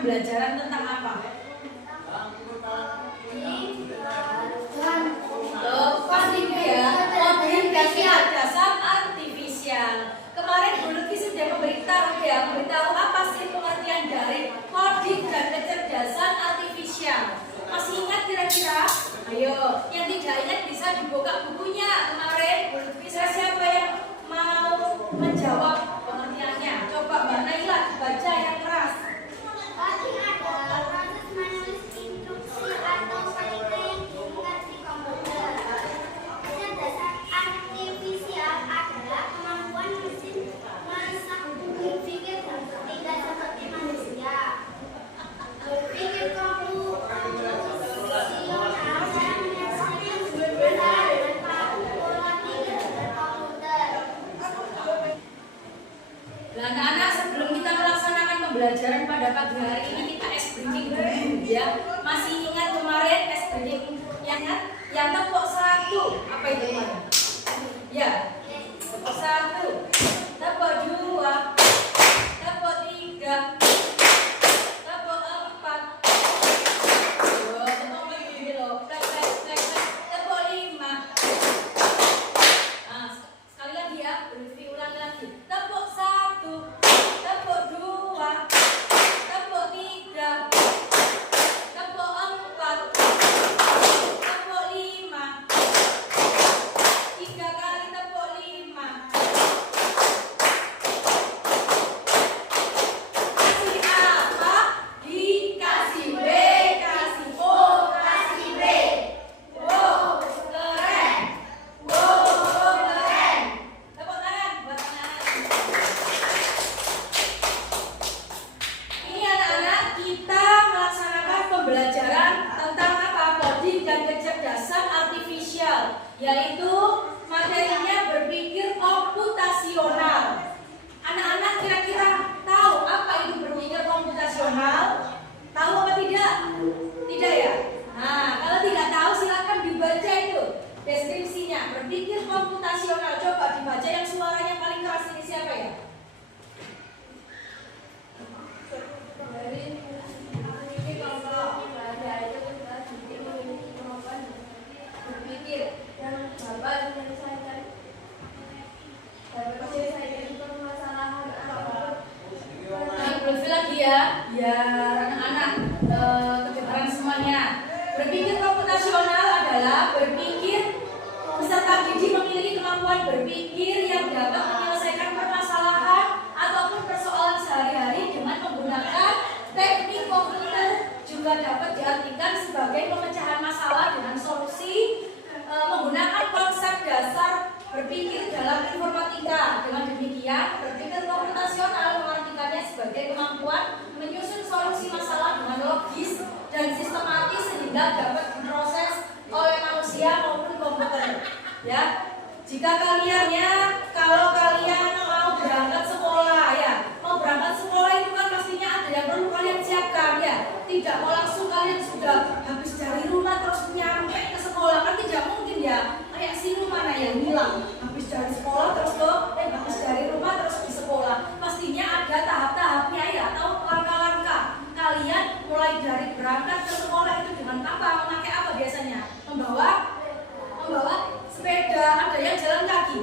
pembelajaran tentang apa? Pasti ya, modifikasi dasar artifisial. Kemarin Bu Lutfi sudah memberitahu apa sih pengertian dari modik dan kecerdasan artifisial. Masih ingat kira-kira? Ayo, yang tidak ingat bisa dibuka bukunya kemarin. Bu Lutfi, siapa yang mau menjawab pengertiannya? Coba Mbak Naila dibaca yang keras. Coding adalah proses menulis instruksi atau perintah yang diingat di komputer. Kecerdasan artifisial adalah kemampuan mesin berpikir tidak seperti manusia. Berpikir komputasional saya menyelesaikan masalah dengan pola pikir dan komputer. Anak-anak, sebelum kita melaksanakan pembelajaran pada pagi hari ini, kita breaking dulu ya. Masih ingat kemarin breaking yang tepuk 1 apa itu kemarin? Ya, tepuk 1, tepuk 2, tepuk 3, tepuk 4, tepuk 5. Nah, sekali lagi ya, ulangi lagi. Tepuk 1, tepuk 2, tepuk 3, tepuk 4, tepuk 5. 3 kali tepuk 5. Kasih apa? Dikasih B, kasih O, kasih B. Wow, keren. Wow, keren. Tepuk tangan buat anak-anak. Ini anak-anak, kita melaksanakan pembelajaran tentang apa? Coding dan kecerdasan artifisial, yaitu materinya berpikir komputasional. Anak-anak kira-kira tahu apa itu berpikir komputasional? Tahu apa tidak? Tidak ya? Nah, kalau tidak tahu silakan dibaca itu deskripsinya. Berpikir komputasional, coba dibaca yang suaranya paling keras ini siapa ya? Berpikir dan dapat menyelesaikan permasalahan apapun. Nah, lagi ya, biar anak-anak kedengaran semuanya. Berpikir komputasional adalah berpikir peserta didik memiliki kemampuan berpikir yang dapat menyelesaikan permasalahan ataupun persoalan sehari-hari dengan menggunakan teknik komputer. Juga dapat diartikan sebagai pemecahan masalah dengan solusi menggunakan konsep dasar berpikir dalam informatika. Dengan demikian, berpikir komputasional mengartikannya sebagai kemampuan menyusun solusi masalah dengan logis dan sistematis sehingga dapat diproses oleh manusia maupun komputer. Ya, jika kalau kalian mau berangkat sekolah ya, mau berangkat sekolah itu kan pastinya ada yang perlu kalian siapkan ya. Tidak mau langsung kalian sudah habis dari rumah terus nyampe ke sekolah, kan tidak mungkin ya. Kayak sini mana yang hilang habis dari sekolah terus habis dari rumah terus di sekolah. Pastinya ada tahap-tahapnya ya, atau langkah-langkah. Kalian mulai dari berangkat ke sekolah itu dengan apa? Memakai apa biasanya? Membawa sepeda, ada yang jalan kaki.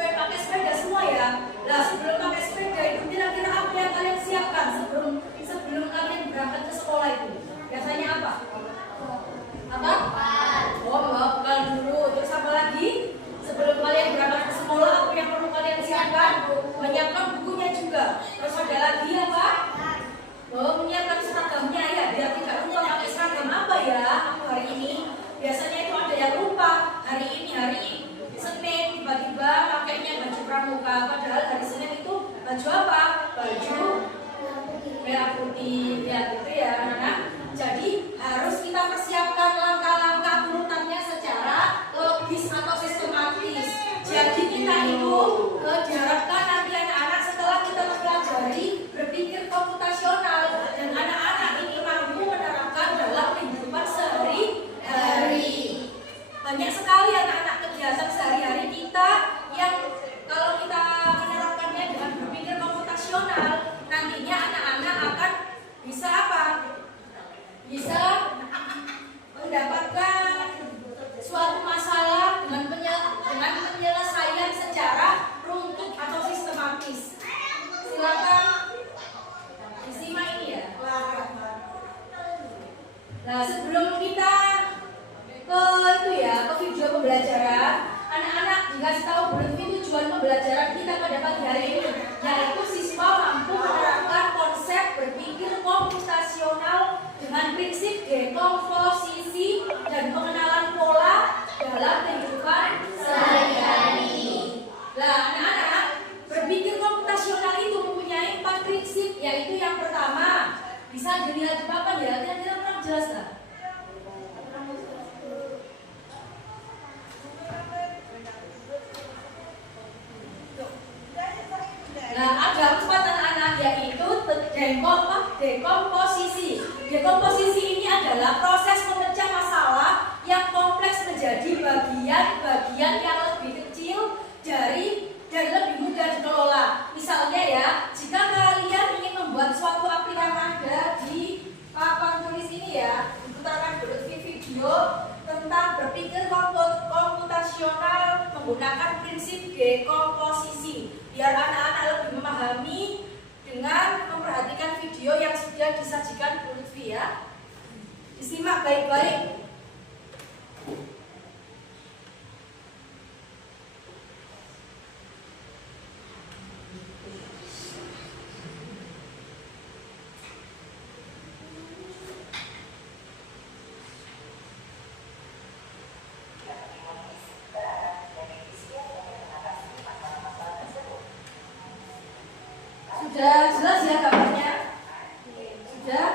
Pakai sepeda semua ya. Nah, sebelum pakai sepeda itu kira-kira apa yang kalian siapkan sebelum kalian berangkat ke sekolah itu? Biasanya apa? Apa? Bawa bekal dulu. Terus apa lagi? Sebelum kalian berangkat ke sekolah, apa yang perlu kalian siapkan? Menyiapkan bukunya juga. Terus ada lagi apa? Menyiapkan seragamnya ya, biar tidak lupa pakai seragam apa ya hari ini. Biasanya itu ada yang lupa hari Senin tiba-tiba pakainya baju pramuka, padahal hari Senin itu baju apa? Baju merah putih ya, gitu ya anak-anak. Jadi harus kita persiapkan langkah-langkah urutannya secara logis atau sistematis. Jadi kita itu diharapkan nanti anak-anak setelah kita mempelajari berpikir komputasional dan anak-anak ini mampu menerapkan dalam kehidupan sehari-hari. Banyak sekali anak-anak kegiatan sehari-hari kita yang kalau kita menerapkannya dengan berpikir komputasional, nantinya anak-anak akan dilihat di papan ya, kira-kira kurang jelas nggak? Nah, ada 4 anak-anak, yaitu dekomposisi. Dekomposisi ini adalah proses memecah masalah yang kompleks menjadi bagian-bagian yang lebih kecil dan lebih mudah dikelola. Misalnya ya, jika kalian ingin membuat suatu aplikasi ada di papan tulis ini ya, diputarkan dulu video tentang berpikir komputasional menggunakan prinsip dekomposisi, biar anak-anak lebih memahami dengan memperhatikan video yang sudah disajikan Bu Lutfi ya. Disimak baik-baik. Sudah jelas ya gambarnya? Sudah?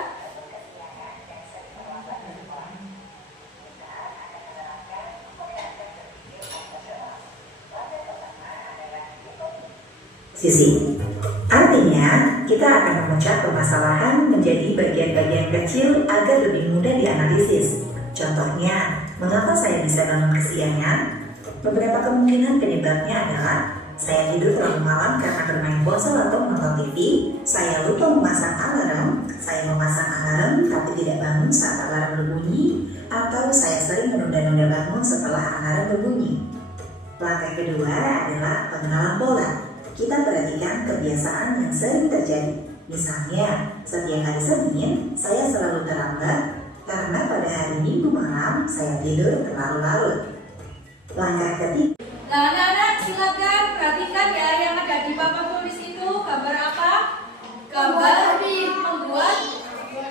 Sisi. Artinya, kita akan memecah permasalahan menjadi bagian-bagian kecil agar lebih mudah dianalisis. Contohnya, mengapa saya bisa bangun kesiangan? Beberapa kemungkinan penyebabnya adalah saya tidur terlalu malam karena bermain ponsel atau menonton TV, saya lupa memasang alarm, saya memasang alarm tapi tidak bangun saat alarm berbunyi, atau saya sering menunda-nunda bangun setelah alarm berbunyi. Langkah kedua adalah pengenalan pola. Kita perhatikan kebiasaan yang sering terjadi. Misalnya, setiap hari Senin, saya selalu terlambat karena pada hari Minggu malam saya tidur terlalu larut. Langkah ketiga. Nah, anak-anak silakan perhatikan ya yang ada di papan tulis itu gambar apa? Gambar membuat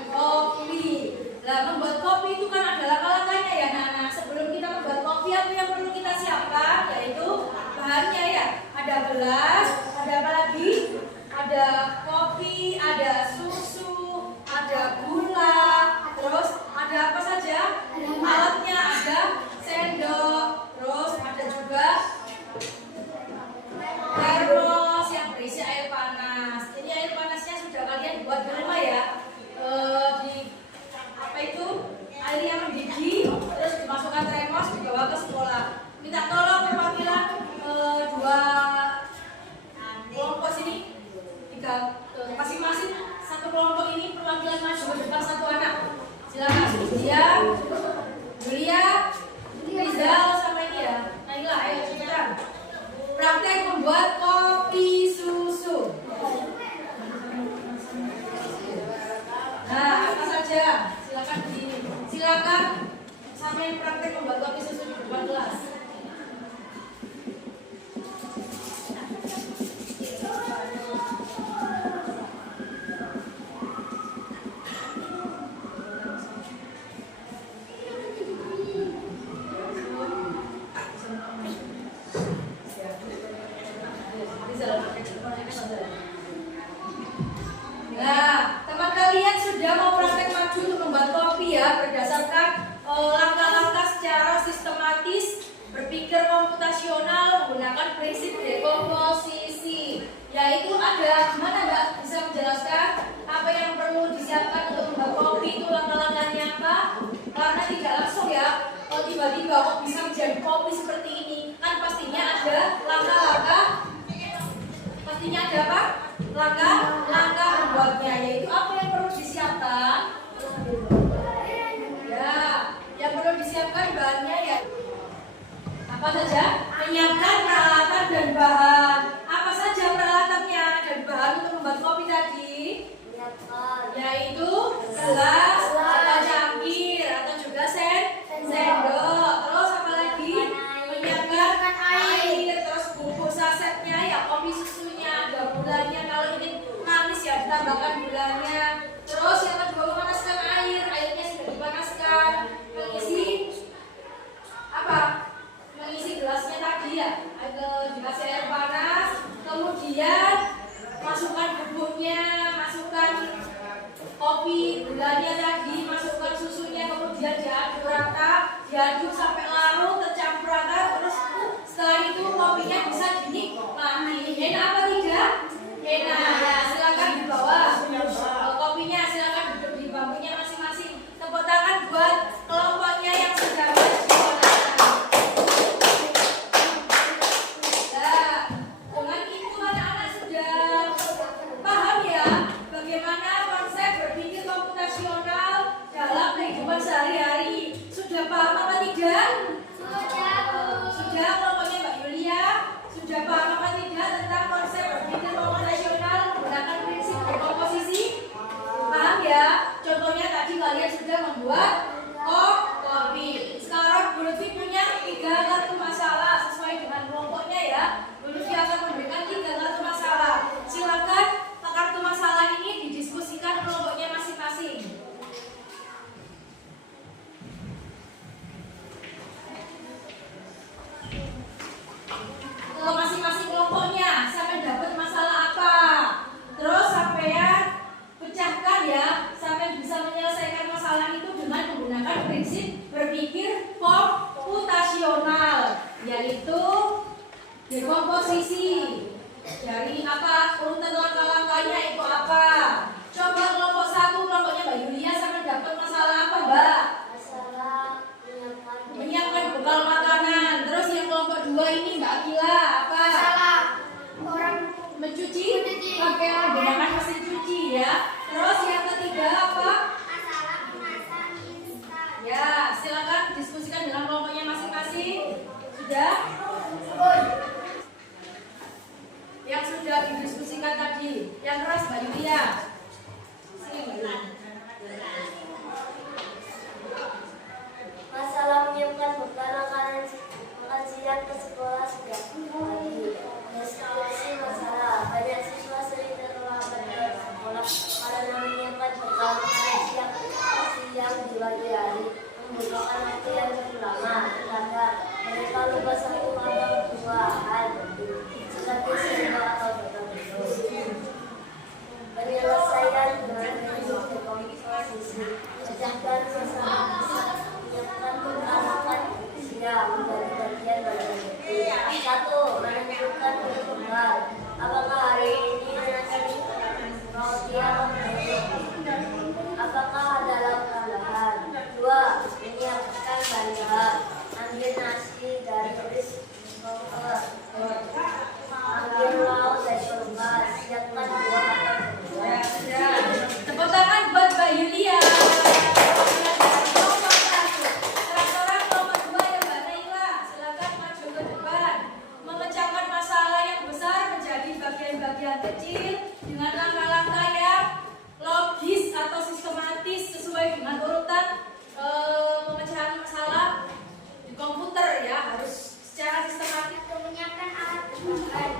kopi. Nah, membuat kopi itu kan ada langkah-langkahnya ya anak-anak. Sebelum kita membuat kopi, apa yang perlu kita siapkan? Yaitu bahannya ya. Ada gelas, ada apa lagi? Ada kopi, ada susu, ada gula, terus ada apa saja? Alatnya ada sendok, terus ada juga termos yang berisi air panas. Ini air panasnya sudah kalian buat di rumah ya. Di apa itu? Air yang mendidih, terus dimasukkan termos dibawa ke sekolah. Minta tolong perwakilan dua kelompok sini, masing-masing satu kelompok ini perwakilan maju ke depan satu anak. Silakan dia, Julia, Rizal sama ini ya. Naila, ayo cepetan. Praktek membuat kopi susu. Nah, apa saja? Silakan di sini. Silakan sampai praktek membuat kopi susu di depan kelas. Nah, teman kalian sudah mau praktek maju untuk membuat kopi ya, berdasarkan langkah-langkah secara sistematis, berpikir komputasional menggunakan prinsip dekomposisi. Yaitu ada, gimana Mbak? Bisa menjelaskan apa yang perlu disiapkan untuk membuat kopi itu langkah-langkahnya apa? Karena tidak langsung ya, tiba-tiba kok bisa menjadi kopi seperti ini. Kan pastinya ada langkah-langkah. Pastinya ada apa? Langkah membuatnya, yaitu apa yang perlu disiapkan? Ya, yang perlu disiapkan bahannya ya. Apa saja? Menyiapkan peralatan dan bahan. Apa saja peralatannya dan bahan untuk membuat kopi tadi? Yaitu gelas atau cangkir atau juga sendok. Terus apa lagi? Menyiapkan air, terus bubuk sasetnya ya, kopi susunya, ada gulanya. Kalau ini manis ya ditambahkan gulanya. Terus yang kedua memanaskan air, airnya sudah dipanaskan. Mengisi gelasnya tadi ya, dikasih air panas. Kemudian masukkan bubuknya, masukkan kopi, gula gulanya tadi, masukkan susunya, kemudian diaduk rata, diaduk sampai larut, tercampur rata, terus setelah itu kopinya bisa dinikmati. Enak apa tidak? Enak. Ya, silakan dibawa. Kopinya silakan duduk di bangkunya masing-masing. Tepuk tangan buat kelompoknya yang sudah berjualan. Nah, dengan itu anak-anak sudah paham ya bagaimana konsep berpikir komputasional dalam kehidupan sehari-hari. Sudah paham apa tidak? Sudah kelompoknya Mbak Yulia? Sudah paham apa tidak tentang konsep berpikir komputasional menggunakan prinsip dekomposisi? Paham ya? Contohnya tadi kalian sudah membuat kopi. Sekarang Bu Lutfi punya 3 kartu masalah sesuai dengan kelompoknya ya. Bu Lutfi akan memberikan 3 kartu masalah. Silakan kartu masalah ini didiskusikan kelompoknya masing-masing. Ke masing-masing kelompoknya, sampai dapat masalah apa? Terus sampean pecahkan ya, sampai bisa menyelesaikan masalah itu dengan menggunakan prinsip berpikir komputasional, yaitu dekomposisi. Dari apa? Urutan langkah-langkahnya itu apa? Coba kelompok 1, kelompoknya Mbak Yulia sampai dapat masalah apa, Mbak? Masalah Menyiapkan bekal makanan. Terus yang kelompok 2 ini Mbak Akila apa? masalah orang Mencuci pakaian menggunakan mesin cuci ya. Terus yang ketiga apa? masalah kemasan instan. Ya, silakan diskusikan dengan kelompoknya masing-masing. Sudah? Yang sudah didiskusikan tadi, yang keras Mbak Yulia. Sini Mbak Yulia. Masalah menyiapkan bekal makanan siang ke sekolah sejak pagi. Diskusi masalah banyak siswa sering terlambat ke sekolah karena menyiapkan bekal makanan siang di pagi hari membutuhkan waktu yang cukup lama. Terkadang mereka lupa satu atau 2 hal seperti siswa atau betul-betul. Penyelesaian dengan prinsip dekomposisi. Pecahkan masalah menyiapkan bekal makan siang dari bagian-bagian kecil. 1. Menentukan bekal. Apakah hari ini nasi roti atau burger? Apakah ada lauk tambahan? 2. Menyiapkan bahan. Ambil nasi dari koper. Ambil lauk dari koper. Siapkan buah atau Ya, sudah. Tepuk tangan buat Mbak Yulia. Kelompok 1. Sekarang kelompok 2 ya Mbak Naila. Silakan maju ke depan. Memecahkan masalah yang besar menjadi bagian-bagian kecil dengan langkah-langkah yang logis atau sistematis sesuai dengan urutan pemecahan masalah di komputer ya, harus secara sistematis. menyiapkan alat bahan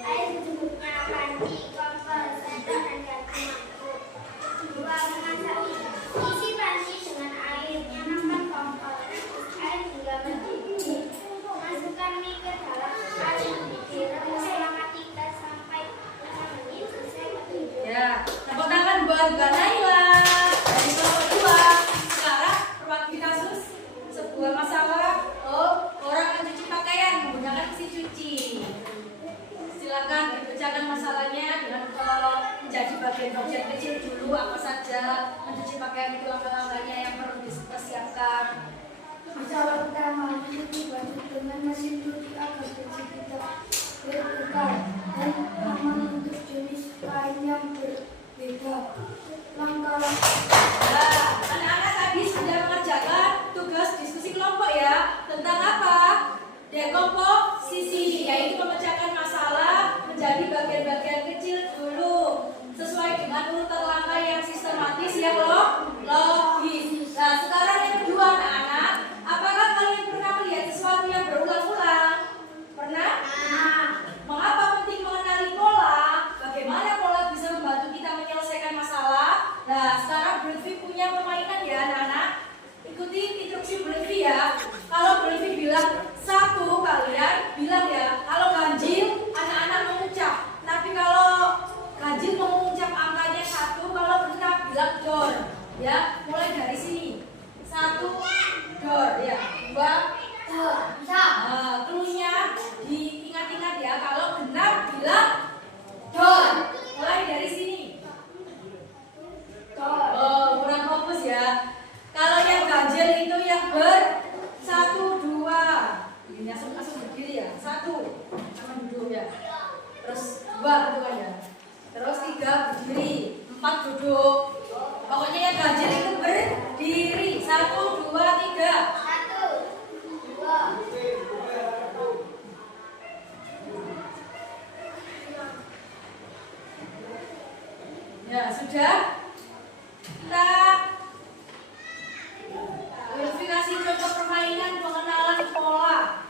air bentuknya panci, kompor, sendok, dan garpu mangkuk. 2. Memasak isi panci dengan air, nyalakan kompor, air hingga mendidih. Masukkan mie ke dalam air, direbus selama 3 sampai 5 menit, selesai ketujuh. Ya, tepuk tangan buat Mbak Naila dari kelompok 2. Sekarang perwakili kasus sebuah masalah orang mencuci pakaian menggunakan mesin cuci. Silakan dipecahkan masalahnya dengan menjadi bagian-bagian kecil dulu, apa saja mencuci pakaian itu, langkah-langkahnya yang perlu dipersiapkan. Masalah pertama, mencuci baju dengan mesin cuci agar bersih tidak bertukar dan aman untuk jenis kain yang berbeda. Langkah-langkah Nah, anak-anak tadi sudah mengerjakan tugas diskusi kelompok ya tentang apa? Dekomposisi, yaitu memecahkan masalah menjadi bagian-bagian kecil dulu sesuai dengan urutan langkah yang sistematis yang logis. Nah, sekarang yang kedua anak-anak, apakah kalian pernah melihat sesuatu yang berulang-ulang? Pernah? Mengapa penting mengenali pola? Bagaimana pola bisa membantu kita menyelesaikan masalah? Nah, sekarang Bu Lutfi punya permainan ya anak-anak. Ikuti instruksi Bu Lutfi ya. Kalau Bu Lutfi bilang 1, kalian bilang ya. Kalau ganjil, anak-anak mengucap. Tapi kalau ganjil mengucap angkanya 1, kalau benar bilang dot. ya. Mulai dari sini. 1 door ya. 2 door. Cluenya diingat-ingat ya. Kalau genap bilang door. Mulai dari sini. Oh, kurang fokus ya. Kalau yang ganjil itu yang 1, 2. Ini langsung berdiri ya. 1 sama duduk ya. Terus 2 gitu kan ya. Terus 3 berdiri, 4 duduk. Pokoknya yang ganjil itu berdiri. 1, 2, 3. 1, 2. Ya, sudah. Kita verifikasi contoh permainan pengenalan pola.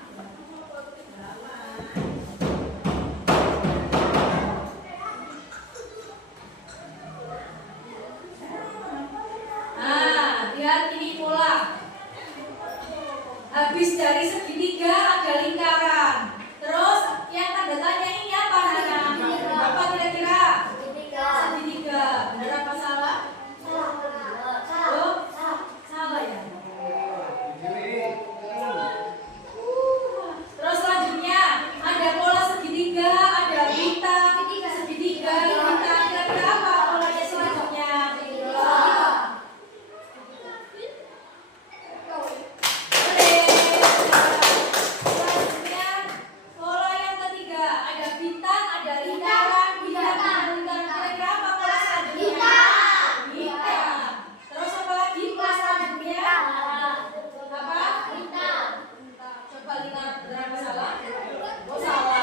Nah, lihat ini pola. Habis dari segitiga ada lingkaran. Terus yang tanda tanya ini apa, Nana? Apa kira-kira? Segitiga. Benar apa salah? Oh, salah ya. Terus selanjutnya ada pola segitiga, ada bintang, segitiga, bintang. Kira-kira apa polanya selanjutnya? Selanjutnya pola yang ketiga ada bintang, ada lingkaran, bintang, lingkaran. Kira-kira apa pola selanjutnya? Bintang. Terus apa lagi pola selanjutnya? Apa? Bintang. Coba lingkaran benar apa salah? Oh salah.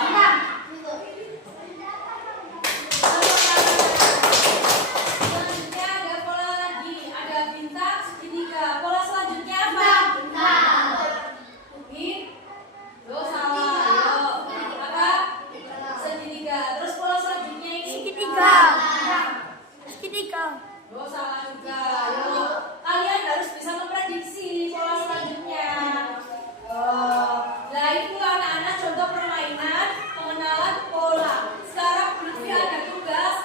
Selanjutnya ada pola lagi, ada bintang, segitiga. Pola selanjutnya apa? Oh salah. Ayo. Apa? Segitiga. Terus pola selanjutnya ini? Oh salah juga. Ayo. Kalian harus bisa memprediksi pola selanjutnya. Nah itu anak-anak contoh permainan pengenalan pola. Sekarang Lutfi ada tugas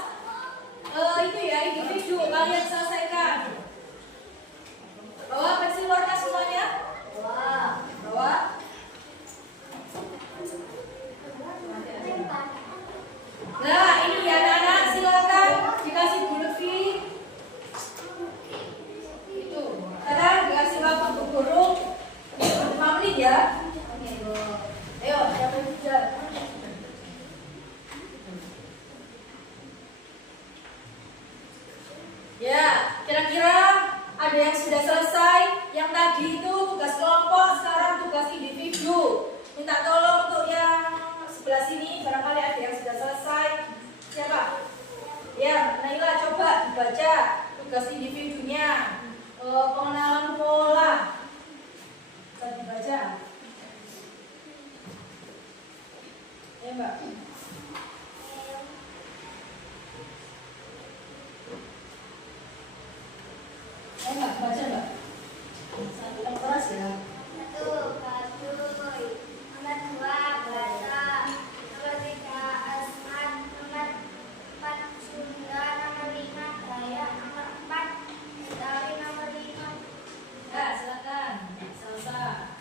itu ya individu kalian selesaikan. Bawa pensil warna semuanya. Bawa. Nah ini ya anak-anak silakan dikasih Bu Lutfi. Itu. Sekarang dikasih waktu Bu Guru 5 menit ya. Ayo siapa yang kejar? Ya, kira-kira ada yang sudah selesai? Yang tadi itu tugas kelompok, sekarang tugas individu. Minta tolong untuk yang sebelah sini, barangkali ada yang sudah selesai. Siapa? Ya, Naila coba dibaca tugas individunya. Pengenalan pola. Bisa dibaca. Ya, Mbak. Mbak, baca Mbak. Yang keras ya. 1, Baduy. Nomor 2, Bata. Nomor 3, Asmat. Nomor 4, Sunda. Nomor 5, Dayak. Nomor 4, Betawi. Nomor 5. Ya, silakan. Salsa.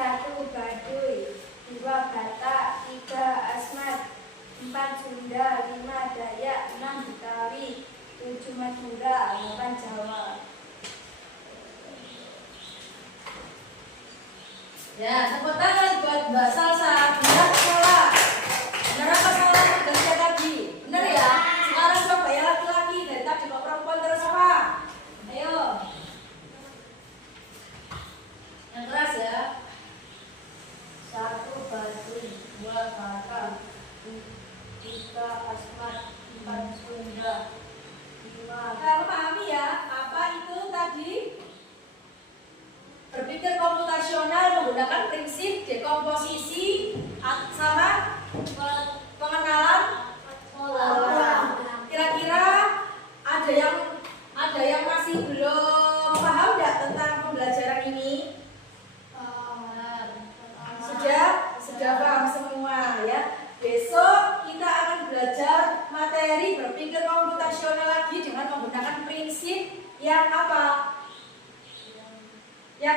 1, Baduy. 2, Bata. 3, Asmat. 4, Sunda. 5, Dayak. 6, Betawi. 7, Madura. 8, Jawa. Ya, tepuk tangan buat Mbak Salsa. Benar apa salah? Benar apa salah tugasnya tadi? Benar ya? Sekarang coba ya laki-laki. Dari tadi kok perempuan terus apa? Ayo. Yang keras ya. 1, Baduy. 2, Bata. 3, Asmat. 4, Sunda. 5. Kamu pahami ya? Apa itu tadi? Berpikir komputasional menggunakan prinsip dekomposisi sama pengenalan pola. Kira-kira ada yang masih belum paham nggak tentang pembelajaran ini? Sudah paham semua ya.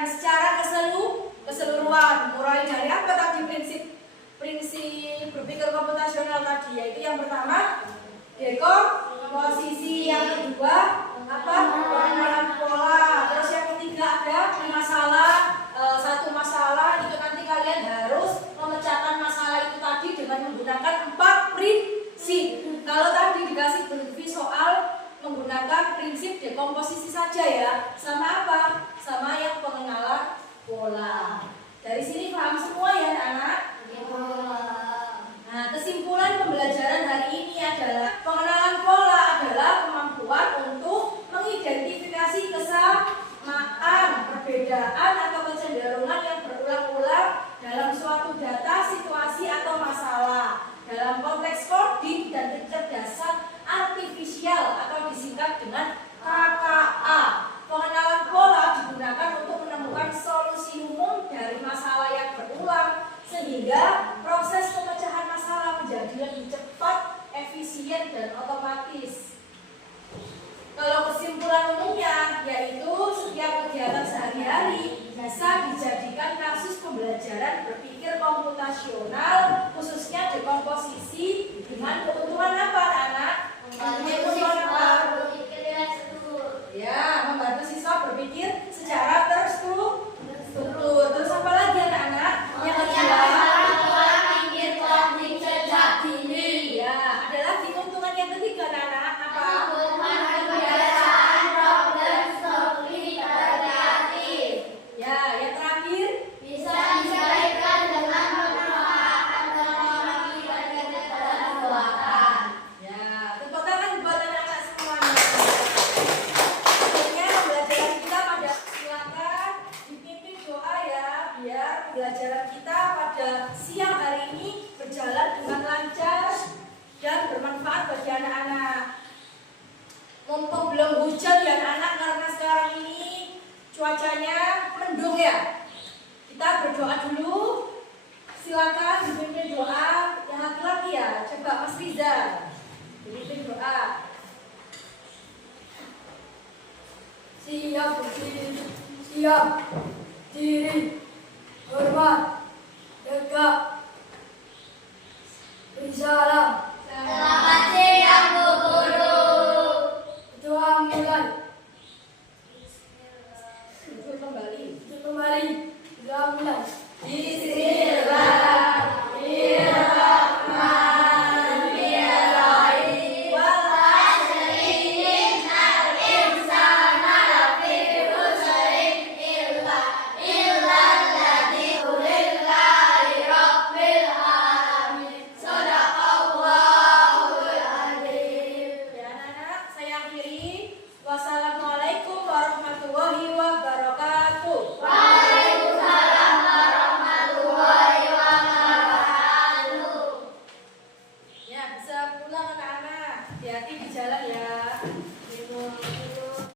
pembelajaran secara keseluruhan. Mulai dari apa tadi prinsip berpikir komputasional tadi, yaitu yang pertama dekomposisi, yang kedua pengenalan pola, terus yang ketiga ada satu masalah itu nanti kalian harus memecahkan masalah itu tadi dengan menggunakan 4 prinsip. Kalau tadi dikasih berarti soal menggunakan prinsip dekomposisi saja ya, sama apa? Sama yang pengenalan pola. Dari sini paham semua ya anak-anak? Nah, kesimpulan pembelajaran hari ini adalah pengenalan pola adalah kemampuan untuk mengidentifikasi kesamaan, perbedaan atau kecenderungan yang berulang-ulang dalam suatu data, situasi atau masalah dalam konteks coding dan kecerdasan artifisial atau disingkat dengan KKA. Pengenalan pola digunakan untuk menemukan solusi umum dari masalah yang berulang sehingga proses pemecahan masalah menjadi lebih cepat, efisien, dan otomatis. Kalau kesimpulan umumnya, yaitu setiap kegiatan sehari-hari bisa dijadikan kasus pembelajaran berpikir komputasional, khususnya dekomposisi, dengan keuntungan apa anak? Keuntungan apa? Ya, membantu siswa berpikir secara terstruktur. Terus apa lagi anak-anak? Yang kedua, ya, ada lagi keuntungan yang ketiga anak-anak apa? Ya, yang terakhir Bisa disesuaikan dengan pemanfaatan teknologi dan kecerdasan. ya, tepuk tangan buat anak-anak semuanya. Akhirnya pembelajaran kita pada silakan dipimpin doa ya, biar pembelajaran kita pada siang hari ini berjalan dengan lancar dan bermanfaat bagi anak-anak. Mumpung belum hujan ya anak-anak, karena sekarang ini cuacanya mendung ya. Kita berdoa dulu. Silakan dipimpin doa yang laki-laki ya. Coba Mas Riza dipimpin doa. Siap berdiri, siap diri, hormat, tegak, beri salam. Selamat siang Bu Guru. Doa mulai. Kembali. Doa mulai. Bismillahirrahmanirrahim. Wal asri innal insana lafi khusrin illa alladzi lillahi rabbil alamin. Shadaqallahul adzim. Ya anak-anak, saya akhiri. Wassalamualaikum warahmatullahi wabarakatuh. Waalaikumsalam warahmatullahi wabarakatuh. Ya, bisa pulang anak-anak. Hati-hati di jalan ya.